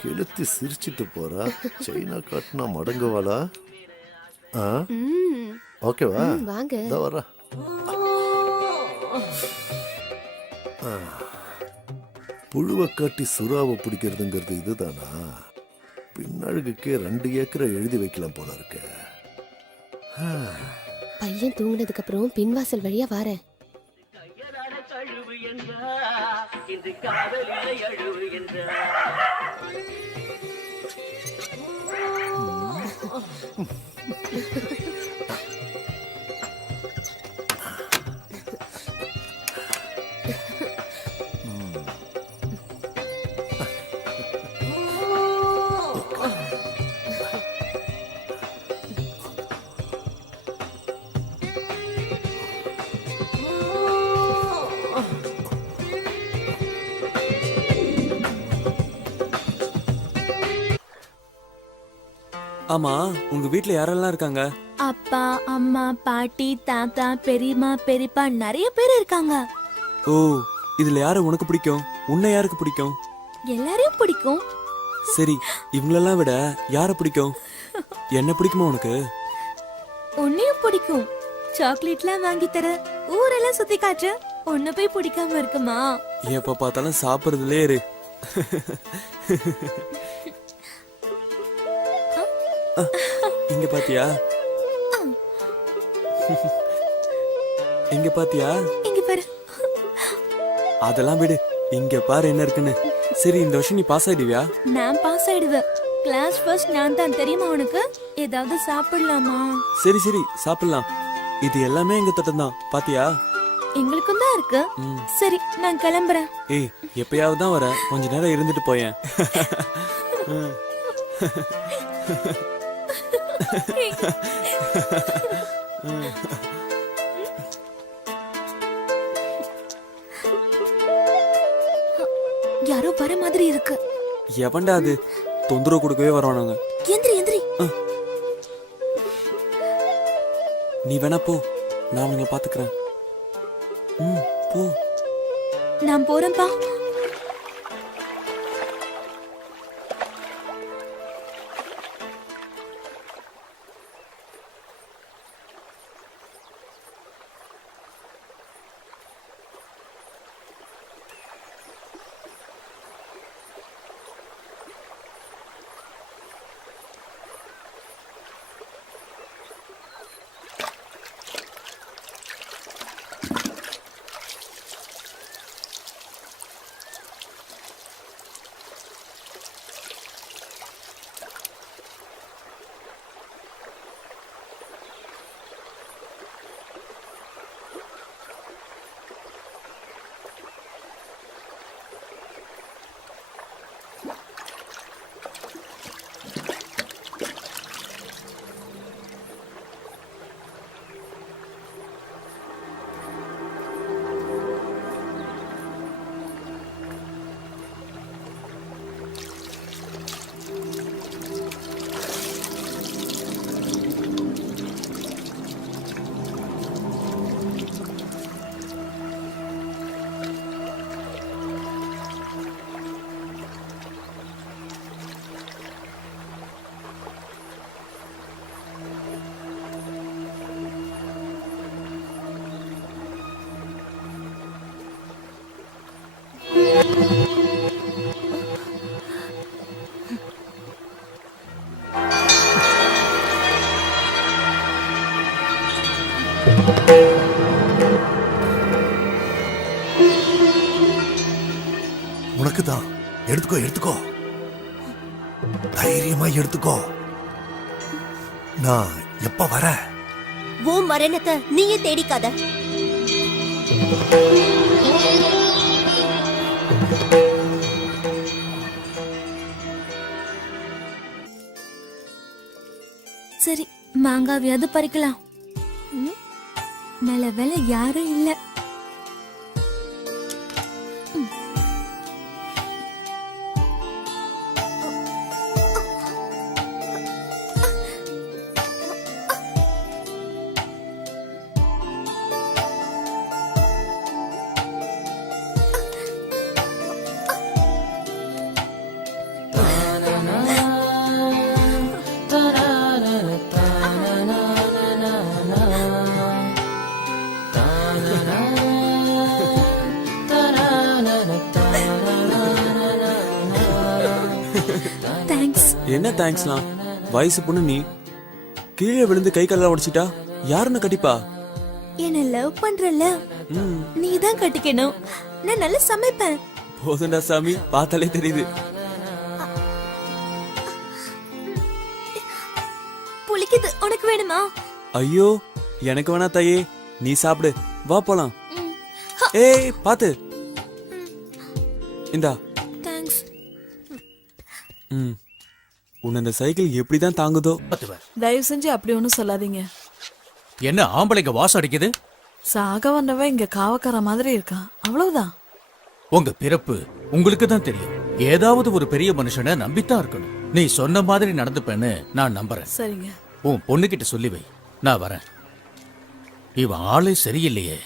கெளுத்தி சிரிச்சிட்டு போறா. சைனா காட்டினா மடங்குவாளா? ஆ ஓகேவா? வாங்க. இதோ வரா. புழுவை காட்டி சுறாவை பிடிக்கிறதுங்கிறது இதுதானா? பின்னழுகுக்கே 2 ஏக்கரை எழுதி வைக்கலாம் போல இருக்கு. பையன் தூங்கினதுக்கு அப்புறம் பின்வாசல் வழியா வாரேன். ஆமா, உங்க வீட்ல யாரெல்லாம் இருக்காங்க? அப்பா, அம்மா, பாட்டி, தாத்தா, பெரியம்மா, பெரியப்பா நிறைய பேர் இருக்காங்க. ஓ, இதுல யாரு உனக்கு பிடிக்கும்? உன்னை யாருக்கு பிடிக்கும்? எல்லாரையும் பிடிக்கும். சரி, இவங்களெல்லாம் விட யார பிடிக்கும்? என்ன பிடிக்குமா உனக்கு? உன்னையும் பிடிக்கும். சாக்லேட்லாம் வாங்கி தர, ஊரெல்லாம் சுத்தி காற்று. உன்னை போய் பிடிக்காம இருக்குமா? எப்ப பார்த்தாலும் சாப்பிடுறதுலே இரு. இங்க பாத்தியா? இங்க பாத்தியா? இங்க பாரு. அதெல்லாம் விடு, இங்க பாரு என்ன இருக்குன்னு. சரி, இந்த வருஷம் நீ பாஸ் ஆயிடுவியா? நான் பாஸ் ஆயிடுவேன். கிளாஸ் ஃபர்ஸ்ட் நான் தான், தெரியுமா உனக்கு? ஏதாவது சாப்பிடலாமா? சரி சரி, சாப்பிடலாம். இது எல்லாமே எங்க திட்டம் தான், பாத்தியா? எங்களுக்கும் தான் இருக்கு. சரி, நான் கிளம்புறேன். ஏய், எப்பயாவது தான் வரேன், கொஞ்ச நேரம் இருந்துட்டு போயேன். யாரோ வர மாதிரி இருக்கு. எவன்டா அது? தொந்தரவு கொடுக்கவே வருவானுங்க. எந்திரி எந்திரி. நீ வேணா போ, நான் அவங்கள பாத்துக்கிறேன். போ. நான் போறேன்பா. உனக்கு தான். எடுத்துக்கோ எடுத்துக்கோ, தைரியமா எடுத்துக்கோ. நான் எப்ப வர? ஓ மரணத்தை நீயே தேடிக்காத. சரி, மாங்காவியாவது பறிக்கலாம். நல்ல வேலை யாரும் இல்ல. தேங்க்ஸ். என்ன தேங்க்ஸ்லாம்? வயசு பொண்ணு நீ, கீழே விழுந்து கை காலெல்லாம் உடைச்சிட்டா யாருன்னு கட்டிப்பா? என்ன லவ் பண்றல, ம், நீ தான் கட்டிக்கணும். நான் நல்லா சமைப்பேன். போதும்டா சாமி, பார்த்தாலே தெரியுது. புளிக்குது, உனக்கு வேணுமா? ஐயோ, எனக்கு வேணா தாயே, நீ சாப்பிடு, வா போலாம். ஏய் பாத்து, இந்தா. தேங்க்ஸ். ம், உன்னை இந்த சைக்கிள் எப்படிதான் தாங்குதோ? தயவு செஞ்சு அப்படி ஒன்றும் சொல்லாதீங்க. என்ன ஆம்பளைங்க வாசம் அடிக்குது? சாக வந்தவன் இங்க காவக்கார மாதிரி இருக்கான், அவ்வளவுதான். உங்க பிறப்பு உங்களுக்கு தான் தெரியும். ஏதாவது ஒரு பெரிய மனுஷனை நம்பித்தான் இருக்கணும். நீ சொன்ன மாதிரி நடந்துப்பேன்னு நான் நம்புறேன். சரிங்க. உன் பொண்ணுகிட்ட சொல்லி வை, நான் வரேன். இவன் ஆளே சரியில்லையே.